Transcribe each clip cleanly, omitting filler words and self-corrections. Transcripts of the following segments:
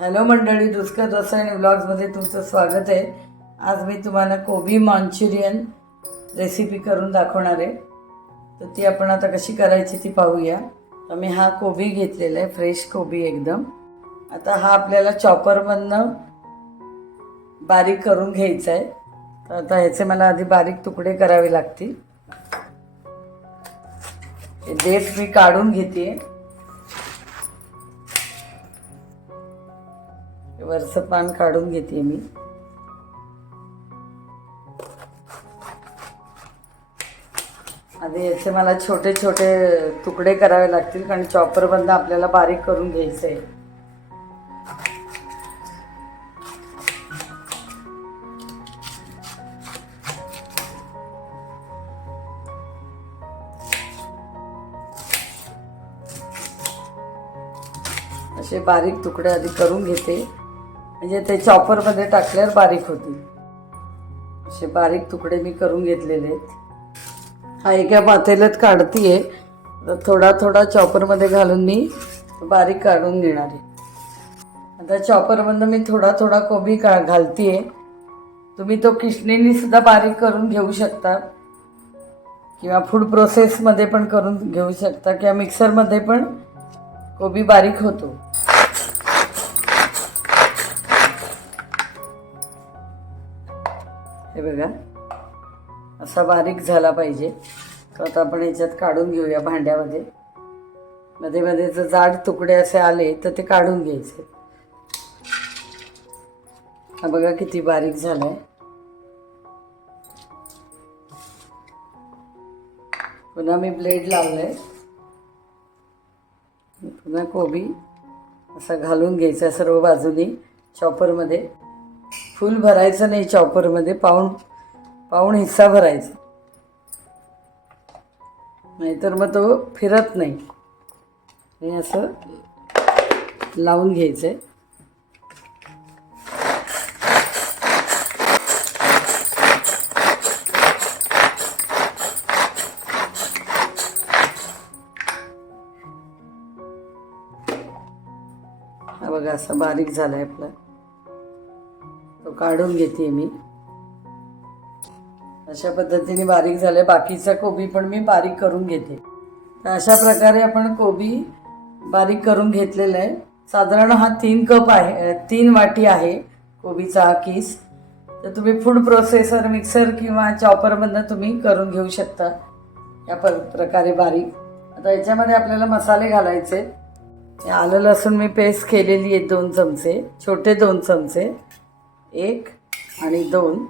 Hello मंडळी, रुचकर रसायन व्लॉग्समध्ये तुमचं स्वागत आहे. आज मी तुम्हाला कोबी मंचुरियन रेसिपी करून दाखवणार आहे. तर ती आपण आता कशी करायची ती पाहूया. तर मी हा कोबी घेतलेला आहे, फ्रेश कोबी एकदम. आता हा आपल्याला चॉपरमधनं बारीक करून घ्यायचा आहे. तर आता ह्याचे मला आधी बारीक तुकडे करावे लागतील. हे देठ मी काढून घेते. वरचं पान काढून घेते मी. आधी याचे मला छोटे छोटे तुकडे करावे लागतील, कारण चॉपरमधनं आपल्याला बारीक करून घ्यायचं आहे. असे बारीक तुकडे आधी करून घेते, म्हणजे ते चॉपरमध्ये टाकल्यावर बारीक होतील. असे बारीक तुकडे मी करून घेतलेले आहेत. हा एका पातेल्यात काढतीये. तर थोडा थोडा चॉपरमध्ये घालून मी बारीक काढून घेणार आहे. आता चॉपरमधनं मी थोडा थोडा कोबी घालतीये. तुम्ही तो किसणीने सुद्धा बारीक करून घेऊ शकता, किंवा फूड प्रोसेसमध्ये पण करून घेऊ शकता, किंवा मिक्सरमध्ये पण कोबी बारीक होतो. हे बघा, असा बारीक झाला पाहिजे. तर आता आपण याच्यात काढून घेऊया भांड्यामध्ये. मध्ये मध्ये जर जाड तुकडे असे आले तर ते काढून घ्यायचे. हा बघा किती बारीक झालाय. पुन्हा मी ब्लेड लावलाय. पुन्हा कोबी असा घालून घ्यायचा सर्व बाजूनी चॉपरमध्ये. फुल भरायचं नाही चॉपरमध्ये, पाऊण हिस्सा भरायचा, नाहीतर मग तो फिरत नाही. हे असं लावून घ्यायचं आहे. हा बघा असा बारीक झालाय आपला. तो काढून घेते मी. अशा पद्धतीने बारीक झाले. बाकीचा कोबी पण मी बारीक करून घेते. तर अशा प्रकारे आपण कोबी बारीक करून घेतलेला आहे. साधारण हा 3 कप आहे, 3 वाटी आहे कोबीचा हा किस. तर तुम्ही फूड प्रोसेसर, मिक्सर किंवा चॉपरमधनं तुम्ही करून घेऊ शकता या प्रकारे बारीक. आता याच्यामध्ये आपल्याला मसाले घालायचे. आलं लसूण मी पेस्ट केलेली आहे 2 चमचे, छोटे 2 चमचे, 1 आणि 2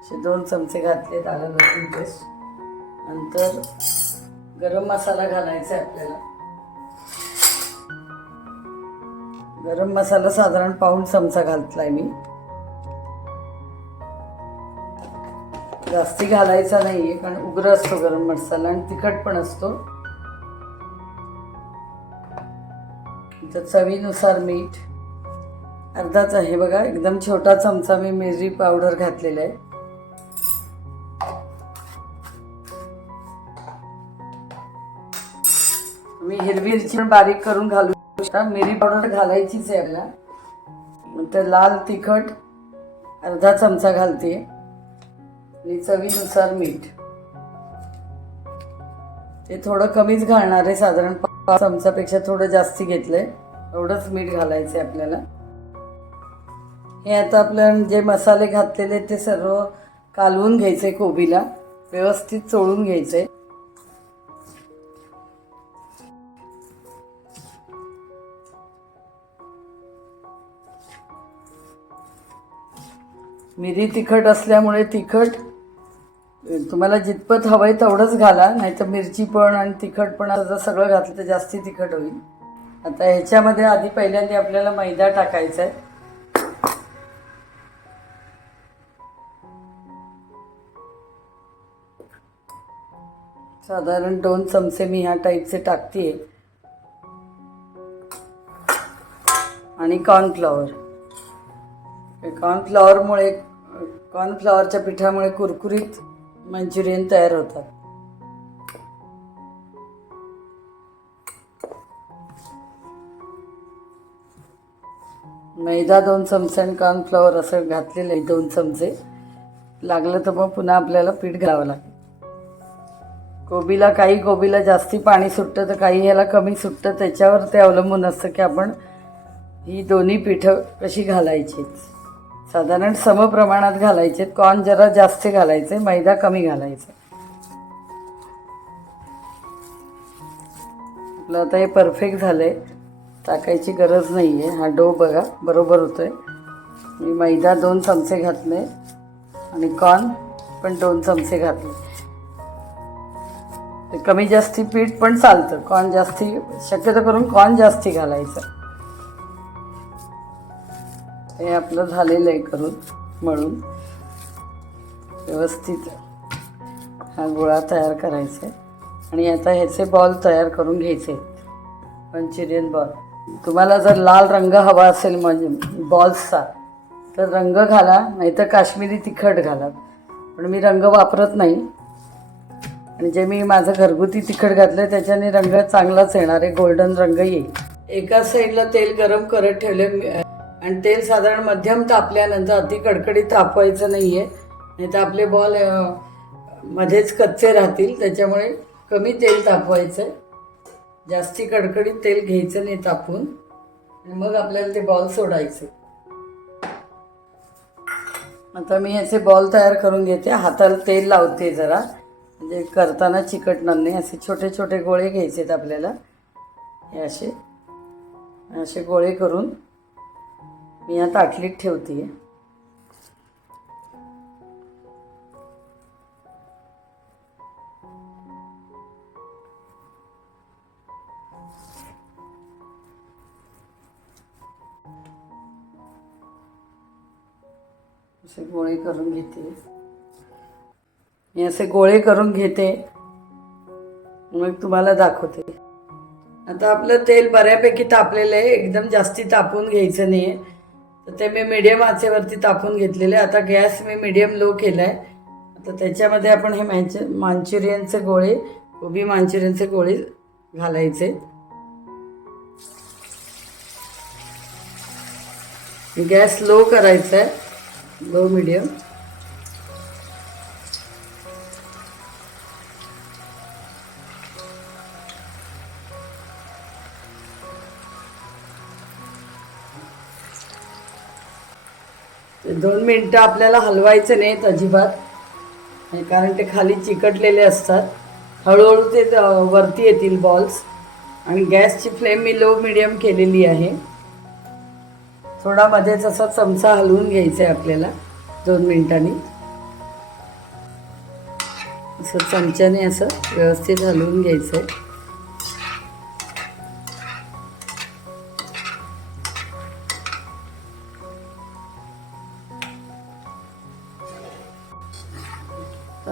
असे 2 चमचे घातलेत आलं लसूण पेस्ट. नंतर गरम मसाला घालायचा आहे आपल्याला. गरम मसाला साधारण पाऊण चमचा घातलाय मी. जास्ती घालायचा नाहीये, कारण उग्र असतो गरम मसाला आणि तिखट पण असतो. तर चवीनुसार मीठ अर्धाच आहे बघा. एकदम छोटा चमचा मी मिरची पावडर घातलेला आहे. तुम्ही हिरवी मिरची पण बारीक करून घालू शकता. मिरी पावडर घालायचीच आहे आपल्याला. नंतर लाल तिखट अर्धा चमचा घालते आणि चवीनुसार मीठ. ते थोडं कमीच घालणार आहे, साधारण 5 चमचापेक्षा थोडं जास्ती घेतलंय. एवढंच मीठ घालायचंय आपल्याला. हे आता आपलं जे मसाले घातलेले ते सर्व कालवून घ्यायचे. कोबीला व्यवस्थित चोळून घ्यायचे. मिरी तिखट असल्यामुळे तिखट तुम्हाला जितपत हवंय तेवढंच घाला, नाहीतर मिरची पण आणि तिखट पण जर सगळं घातलं तर जास्ती तिखट होईल. आता ह्याच्यामध्ये आधी पहिल्यांदा आपल्याला मैदा टाकायचा आहे. साधारण 2 चमचे मी ह्या टाईपचे टाकतेय. आणि कॉर्नफ्लॉवरच्या पिठामुळे कुरकुरीत मंचुरियन तयार होतात. मैदा 2 चमचे आणि कॉर्नफ्लॉवर असं घातलेलं आहे 2 चमचे. लागलं तर मग पुन्हा आपल्याला पीठ घालावं लागेल. काही कोबीला जास्ती पाणी सुटतं तर काही ह्याला कमी सुटतं. त्याच्यावर ते अवलंबून असतं की आपण ही दोन्ही पिठं कशी घालायची. साधारण समप्रमाणात घालायचे. कॉर्न जरा जास्त घालायचे, मैदा कमी घालायचा. आपलं आता हे परफेक्ट झालंय, टाकायची गरज नाही आहे. हा डो बघा बरोबर होतोय. मी मैदा 2 चमचे घातले आणि कॉर्न पण 2 चमचे घातले. ते कमी जास्ती पीठ पण चालतं. कॉर्न जास्ती, शक्यतो करून कॉर्न जास्ती घालायचं. हे आपलं झालेलं आहे करून मळून व्यवस्थित. हा गोळा तयार करायचा आहे आणि आता ह्याचे बॉल तयार करून घ्यायचे. Manchurian ball. तुम्हाला जर लाल रंग हवा असेल म्हणजे बॉल्सचा तर रंग घाला, नाहीतर काश्मीरी तिखट घाला. पण मी रंग वापरत नाही आणि जे मी माझं घरगुती तिखट घातलं त्याच्याने रंग चांगलाच येणार आहे, गोल्डन रंग येईल. एका साईडला तेल गरम करत ठेवले आणि तेल साधारण मध्यम तापल्यानंतर अति कडकडीत तापवायचं नाही आहे, नाही तर आपले बॉल मध्येच कच्चे राहतील. त्याच्यामुळे कमी तेल तापवायचं. जास्ती कडकडीत तेल घ्यायचं नाही तापून आणि मग आपल्याला ते बॉल सोडायचे. आता मी ह्याचे बॉल तयार करून घेते. हाताला तेल लावते जरा, म्हणजे करताना चिकटणार नाही. असे छोटे छोटे गोळे घ्यायचेत आपल्याला. हे असे गोळे करून मी या ताटलीत ठेवते. असे गोळे करून घेते. मी असे गोळे करून घेते, मग तुम्हाला दाखवते. आता आपलं तेल बऱ्यापैकी तापलेलं आहे, एकदम जास्ती तापून घ्यायचं नाही आहे. तर ते मी मीडियम आचेवरती तापून घेतलेले. आता गॅस मी मीडियम लो केला आहे. आता त्याच्यामध्ये आपण हे मांचुरियनचे गोळे, कोबी मांचुरियनचे गोळे घालायचे. गॅस लो करायचा आहे, लो मीडियम. ते 2 मिनटं आपल्याला हलवायचं नाहीत अजिबात, कारण ते खाली चिकटलेले असतात. हळूहळू ते वरती येतील बॉल्स. आणि गॅसची फ्लेम मी लो मीडियम केलेली आहे. थोडा मध्येच असा चमचा हलवून घ्यायचा आहे आपल्याला 2 मिनिटांनी. असं चमच्याने असं व्यवस्थित हलवून घ्यायचं आहे.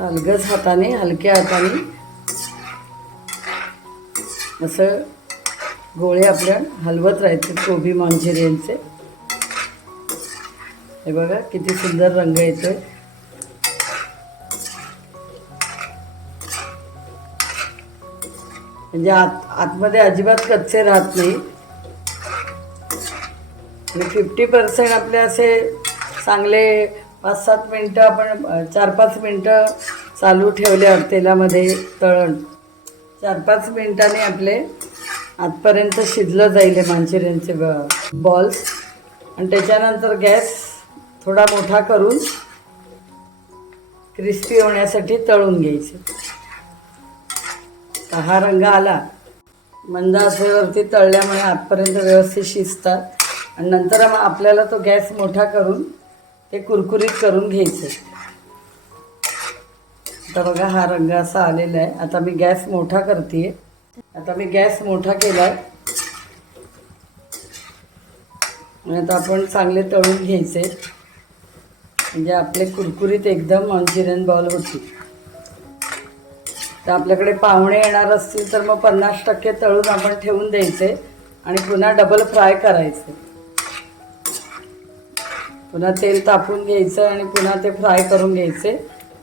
अलगद हाताने, हलक्या हाताने असं गोळे आपल्या हलवत राहायचे कोबी मंचुरियनचे. हे बघा किती सुंदर रंग येतोय. म्हणजे आतमध्ये अजिबात कच्चे राहत नाही. आणि 50% आपले असे चांगले 5-7 मिनटं आपण 4-5 मिनटं चालू ठेवल्यावर तेलामध्ये तळण 4-5 मिनिटांनी आपले आतपर्यंत शिजलं जाईल हे मंचुरियनचे बॉल्स. आणि त्याच्यानंतर गॅस थोडा मोठा करून क्रिस्पी होण्यासाठी तळून घ्यायचे. हा रंग आला, मंद आचेवरती तळल्यामुळे आतपर्यंत व्यवस्थित शिजतात. आणि नंतर मग आपल्याला तो गॅस मोठा करून ते कुरकुरीत करून घ्यायचे. आता बघा हा रंग असा आलेला आहे. आता मी गॅस मोठा करते. आता मी गॅस मोठा केला आहे आणि आता आपण चांगले तळून घ्यायचे, म्हणजे आपले कुरकुरीत एकदम मंचुरियन बॉल होतील. तर आपल्याकडे पाहुणे येणार असतील तर मग 50% तळून आपण ठेवून द्यायचे आणि पुन्हा डबल फ्राय करायचे. पुन्हा तेल तापून घ्यायचं आणि पुन्हा ते फ्राय करून घ्यायचे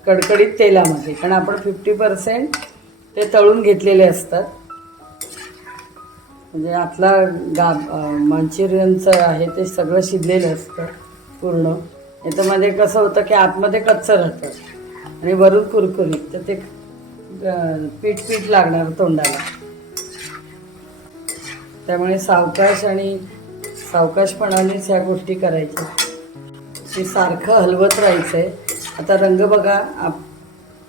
कडकडीत तेलामध्ये, कारण आपण 50% ते तळून घेतलेले असतात. म्हणजे आतला मंचुरियनचं आहे ते सगळं शिजलेलं असतं पूर्ण. याच्यामध्ये कसं होतं की आतमध्ये कच्चं राहतं आणि वरून कुरकुरीत, तर ते पीठ पीठ लागणार तोंडाला. त्यामुळे सावकाशपणानेच ह्या गोष्टी करायच्या. ते सारखं हलवत राहायचं आहे. आता रंग बघा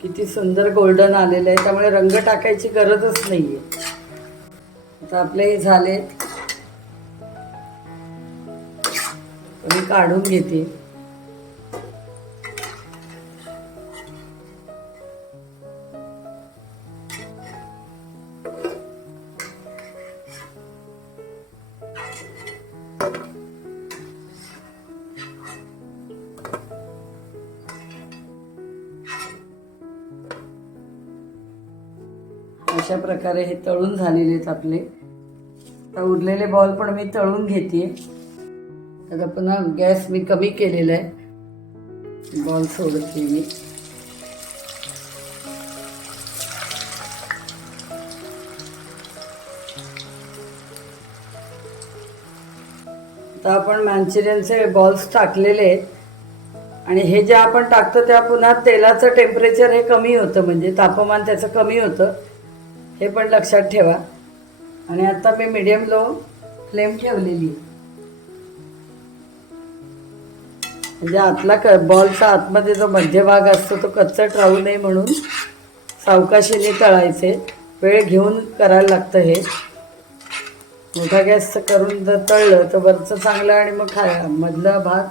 किती सुंदर गोल्डन आलेलं आहे, त्यामुळे रंग टाकायची गरजच नाही आहे. आता आपले हे झाले, मी काढून घेते. अशा प्रकारे हे तळून झालेले आहेत आपले. आता उरलेले बॉल पण मी तळून घेते. आता पुन्हा गॅस मी कमी केलेला आहे. बॉल सोडते मी. आता आपण मंचुरियनचे बॉल्स टाकलेले आहेत आणि हे जे आपण टाकतो त्या पुन्हा तेलाचं टेम्परेचर हे कमी होतं, म्हणजे तापमान त्याचं कमी होतं, हे पण लक्षात ठेवा. आणि आता मी मीडियम लो फ्लेम ठेवलेली, म्हणजे आतला बॉलचा आतमध्ये जो मध्यभाग असतो तो कच्चट राहू नये म्हणून सावकाशीने तळायचे. वेळ घेऊन करायला लागतं हे. मोठा गॅस करून जर तळलं तर वरचं चांगलं आणि मग मधला भाग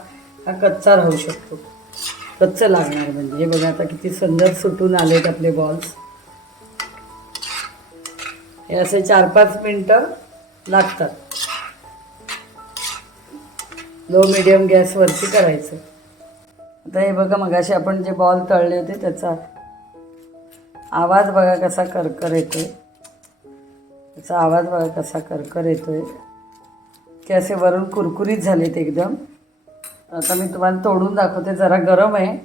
हा कच्चा राहू शकतो, कच्चं लागणार. म्हणजे हे बघा आता किती सुंदर सुटून आलेत आपले बॉल्स. हे असे 4-5 मिनटं लागतात. लो मीडियम गॅसवरती करायचं. आता हे बघा मगाशी आपण जे बॉल तळले होते त्याचा आवाज बघा कसा करकर येतोय. त्याचा आवाज बघा कसा करकर येतोय की असे वरून कुरकुरीत झालेत एकदम. आता मी तुम्हाला तोडून दाखवते. जरा गरम आहे.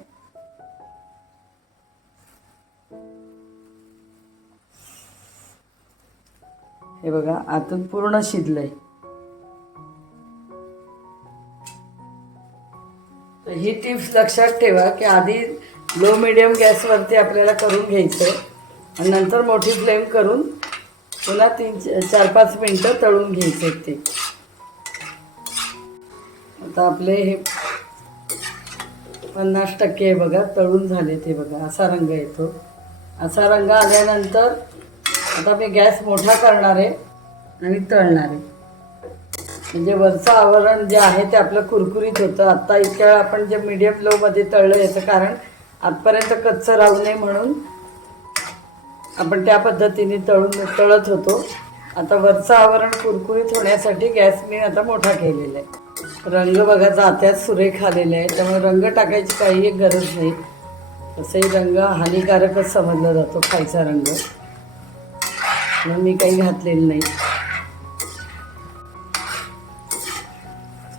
हे बघा आतून पूर्ण शिजलंय. तर ही टिप्स लक्षात ठेवा की आधी लो मीडियम गॅसवरती आपल्याला करून घ्यायचं आणि नंतर मोठी फ्लेम करून पुन्हा 3-4-5 मिनटं तळून घ्यायचे ते. आता आपले हे 50% बघा तळून झाले. ते बघा असा रंग येतो. असा रंग आल्यानंतर आता मी गॅस मोठा करणार आहे आणि तळणार आहे. म्हणजे वरचं आवरण जे आहे ते आपलं कुरकुरीत होतं. आत्ता इतक्या आपण जे मीडियम लोमध्ये तळलं याचं कारण आतपर्यंत कच्चं राहू नये म्हणून आपण त्या पद्धतीने तळत होतो. आता वरचं आवरण कुरकुरीत होण्यासाठी गॅस मी आता मोठा केलेला आहे. रंग बघा जात्यात सुरेख आलेले आहे, त्यामुळे रंग टाकायची काही एक गरज नाही. तसंही रंग हानिकारकच समजला जातो, खायचा रंग, म्हणून मी काही घातलेलं नाही.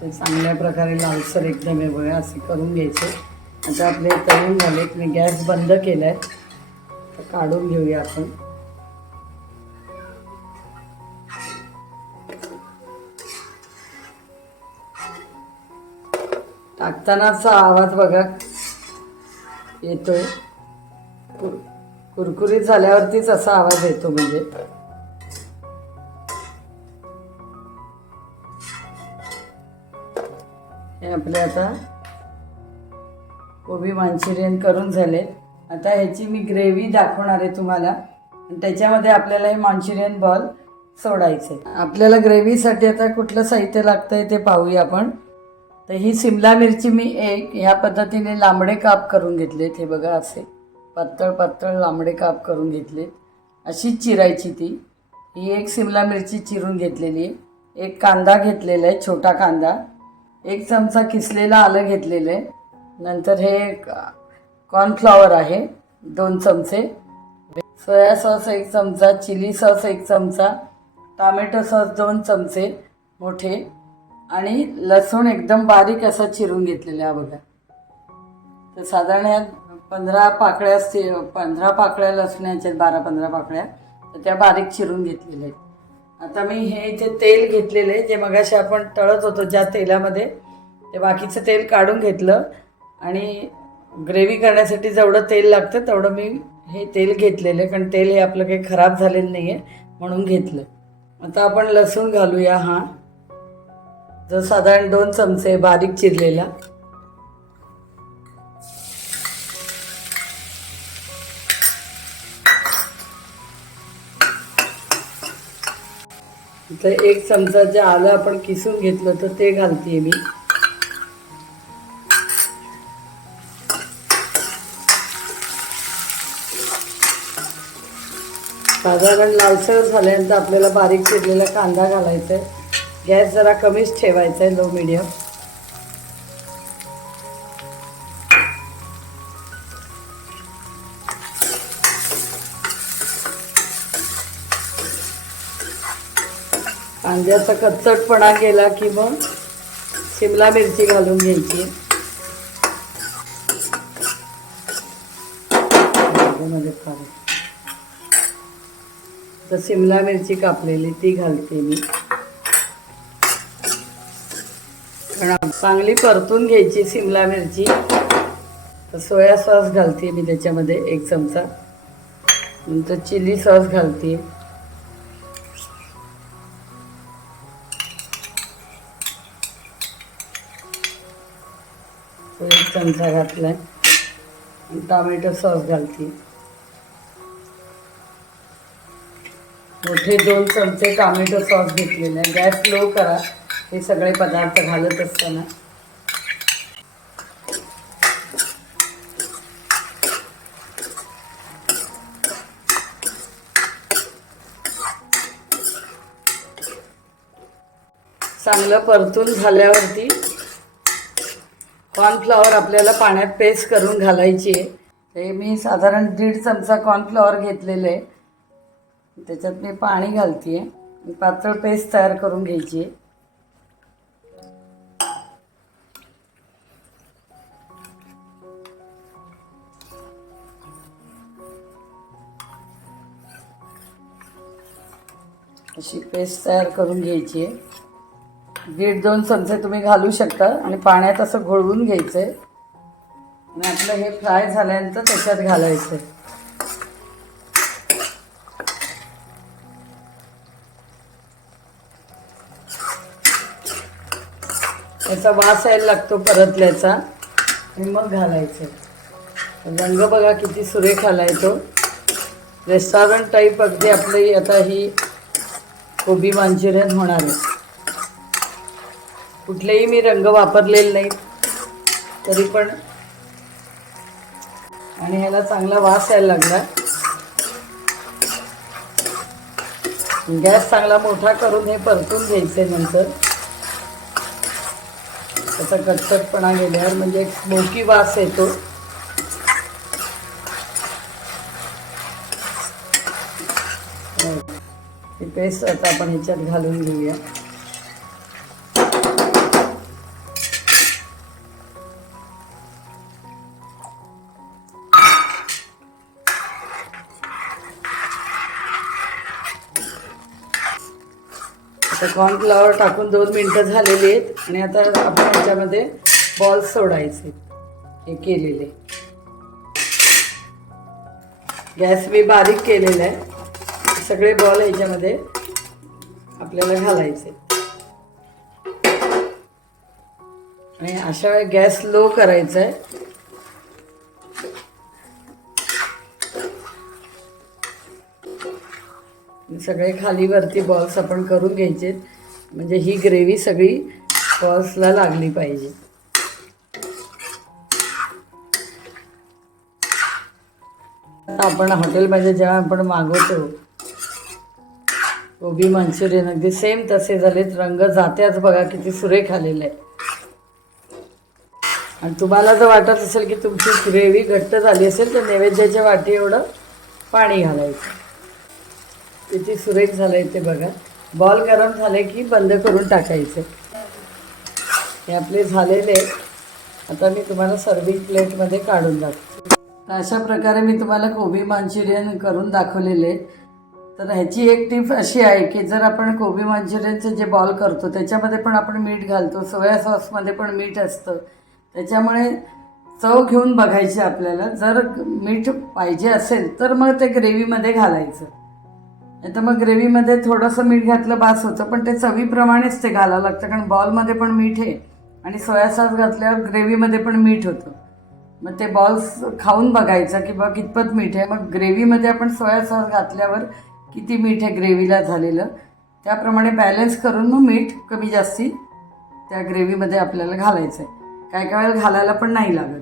चांगल्या प्रकारे लालसर एकदम आहे बघा असे करून घ्यायचे. आता आपले तळून झालेत. मी गॅस बंद केला आहे. तर काढून घेऊया आपण. टाकतानाचा आवाज बघा येतोय. कुरकुरीत झाल्यावरतीच असा आवाज येतो. म्हणजे हे आपले आता कोबी मंचुरियन करून झाले. आता ह्याची मी ग्रेव्ही दाखवणार आहे तुम्हाला आणि त्याच्यामध्ये आपल्याला हे मंचुरियन बॉल सोडायचे. आपल्याला ग्रेव्हीसाठी आता कुठलं साहित्य लागतंय ते पाहूया आपण. तर ही सिमला मिरची मी ह्या पद्धतीने लांबडे काप करून घेतलेत. हे बघा असे पातळ पातळ लांबडे काप करून घेतलेत. अशीच चिरायची ती. ही एक सिमला मिरची चिरून घेतलेली आहे. एक कांदा घेतलेला आहे, छोटा कांदा. 1 चमचा किसलेलं आलं घेतलेलं आहे. नंतर हे कॉर्नफ्लॉवर आहे 2 चमचे, सोया सॉस 1 चमचा, चिली सॉस 1 चमचा, टोमॅटो सॉस 2 चमचे मोठे आणि लसूण एकदम बारीक असा चिरून घेतलेला आहे बघा. तर साधारण ह्या 15 पाकळ्या लसणाच्या 12-15 पाकळ्या, तर त्या बारीक चिरून घेतलेल्या आहेत. आता मी हे इथे तेल घेतलेले जे मगाशी आपण तळत होतो ज्या तेलामध्ये, ते बाकीचं तेल काढून घेतलं आणि ग्रेव्ही करण्यासाठी जेवढं तेल लागतं तेवढं मी हे तेल घेतलेलं, कारण तेल हे आपलं काही खराब झालेलं नाही आहे म्हणून घेतलं. आता आपण लसूण घालूया. हा जो साधारण 2 चमचे बारीक चिरलेला. इथे 1 चमचा जे आलं आपण किसून घेतलं तर ते घालते मी. साधारण लालसर झाल्यानंतर आपल्याला बारीक चिरलेला कांदा घालायचा आहे. गॅस जरा कमीच ठेवायचा आहे, लो मीडियम. कांद्याचा कच्चटपणा गेला की मग शिमला मिरची घालून घ्यायची. तर शिमला मिरची कापलेली ती घालते मी. चांगली परतून घ्यायची शिमला मिरची. तर सोया सॉस घालते मी त्याच्यामध्ये 1 चमचा. नंतर चिली सॉस घालते. तो 1 चमचा घातलाय. टोमॅटो सॉस घालते. मोठे 2 चमचे टोमॅटो सॉस घेतलेले आहे. गॅस लो करा हे सगळे पदार्थ घालत असताना. चांगलं परतून झाल्यावरती कॉर्नफ्लॉवर आपल्याला पाण्यात पेस्ट करून घालायची आहे. ते मी साधारण 1.5 चमचा कॉर्नफ्लॉवर घेतलेलं आहे. त्याच्यात मी पाणी घालते आहे. पातळ पेस्ट तयार करून घ्यायची आहे. अशी पेस्ट तयार करून घ्यायची आहे. 1.5-2 चमचे तुम्ही घालू शकता आणि पाण्यात असं घोळवून घ्यायचं आहे. आणि आपलं हे फ्राय झाल्यानंतर त्याच्यात घालायचं आहे. त्याचा वास यायला लागतो परतल्याचा आणि मग घालायचं. रंग बघा किती सुरेख आलाय तो. रेस्टॉरंट टाईप अगदी आपली आता ही कोबी मंचुरियन होणार आहे. कुठलेही मी रंग वापरलेले नाहीत तरी पण, आणि ह्याला चांगला वास यायला लागला. गॅस चांगला मोठा करून हे परतून घ्यायचे. नंतर त्याचा कटकटपणा गेल्यावर म्हणजे एक स्मोकी वास येतो. ही पेस्ट आता आपण ह्याच्यात घालून घेऊया. आता कॉर्नफ्लॉवर टाकून 2 मिनटं झालेली आहेत आणि आता आपण ह्याच्यामध्ये बॉल्स सोडायचे हे केलेले. गॅस मी बारीक केलेला आहे. सगळे बॉल ह्याच्यामध्ये आपल्याला घालायचे आणि अशा वेळी गॅस लो करायचा आहे. सगळे खाली वरती बॉल्स आपण करून घ्यायचे म्हणजे ही ग्रेव्ही सगळी बॉल्सला लागली पाहिजे. आपण हॉटेलमध्ये जेव्हा आपण मागवतो कोबी मंचुरियन अगदी सेम तसे झालेत. रंग जात्याच बघा किती सुरेख आलेले आहे. आणि तुम्हाला जर वाटत असेल की तुमची ग्रेव्ही घट्ट झाली असेल तर नैवेद्याच्या वाटी एवढं पाणी घालायचं. किती सुरेख झालंय ते बघा. बॉल गरम झाले की बंद करून टाकायचे. हे आपले झालेले. आता मी तुम्हाला सर्विंग प्लेटमध्ये काढून दाखवते. अशा प्रकारे मी तुम्हाला कोबी मंचुरियन करून दाखवलेले. तर ह्याची एक टिप अशी आहे की जर आपण कोबी मंचुरियनचे जे बॉल करतो त्याच्यामध्ये पण आपण मीठ घालतो, सोया सॉसमध्ये पण मीठ असतं, त्याच्यामुळे चव घेऊन बघायची आपल्याला. जर मीठ पाहिजे असेल तर मग ते ग्रेव्हीमध्ये घालायचं, नाही तर मग ग्रेव्हीमध्ये थोडंसं मीठ घातलं बास होतं, पण ते चवीप्रमाणेच ते घालावं लागतं, कारण बॉलमध्ये पण मीठ आहे आणि सोया सॉस घातल्यावर ग्रेव्हीमध्ये पण मीठ होतं. मग ते बॉल्स खाऊन बघायचं की बा कितपत मीठ आहे. मग ग्रेव्हीमध्ये आपण सोया सॉस घातल्यावर किती मीठ आहे ग्रेव्हीला झालेलं, त्याप्रमाणे बॅलन्स करून मग मीठ कमी जास्ती त्या ग्रेव्हीमध्ये आपल्याला घालायचं आहे. काय काय वेळेला घालायला पण नाही लागत.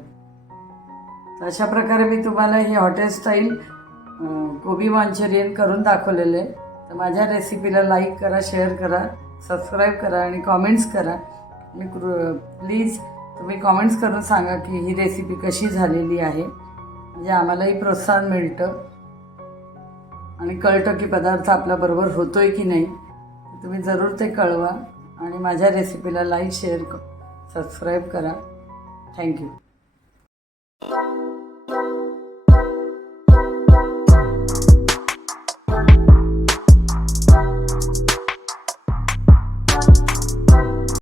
तर अशा प्रकारे मी तुम्हाला ही हॉटेल स्टाईल कोबी मंचुरियन करून दाखवलेलं आहे. तर माझ्या रेसिपीला लाईक करा, शेअर करा, सबस्क्राईब करा आणि कॉमेंट्स करा. आणि प्लीज तुम्ही कॉमेंट्स करून सांगा की ही रेसिपी कशी झालेली आहे, म्हणजे आम्हालाही प्रोत्साहन मिळतं आणि कळतं की पदार्थ आपल्याबरोबर होतोय की नाही. तुम्ही जरूर ते कळवा आणि माझ्या रेसिपीला लाईक, शेअर, सबस्क्राईब करा. थँक्यू.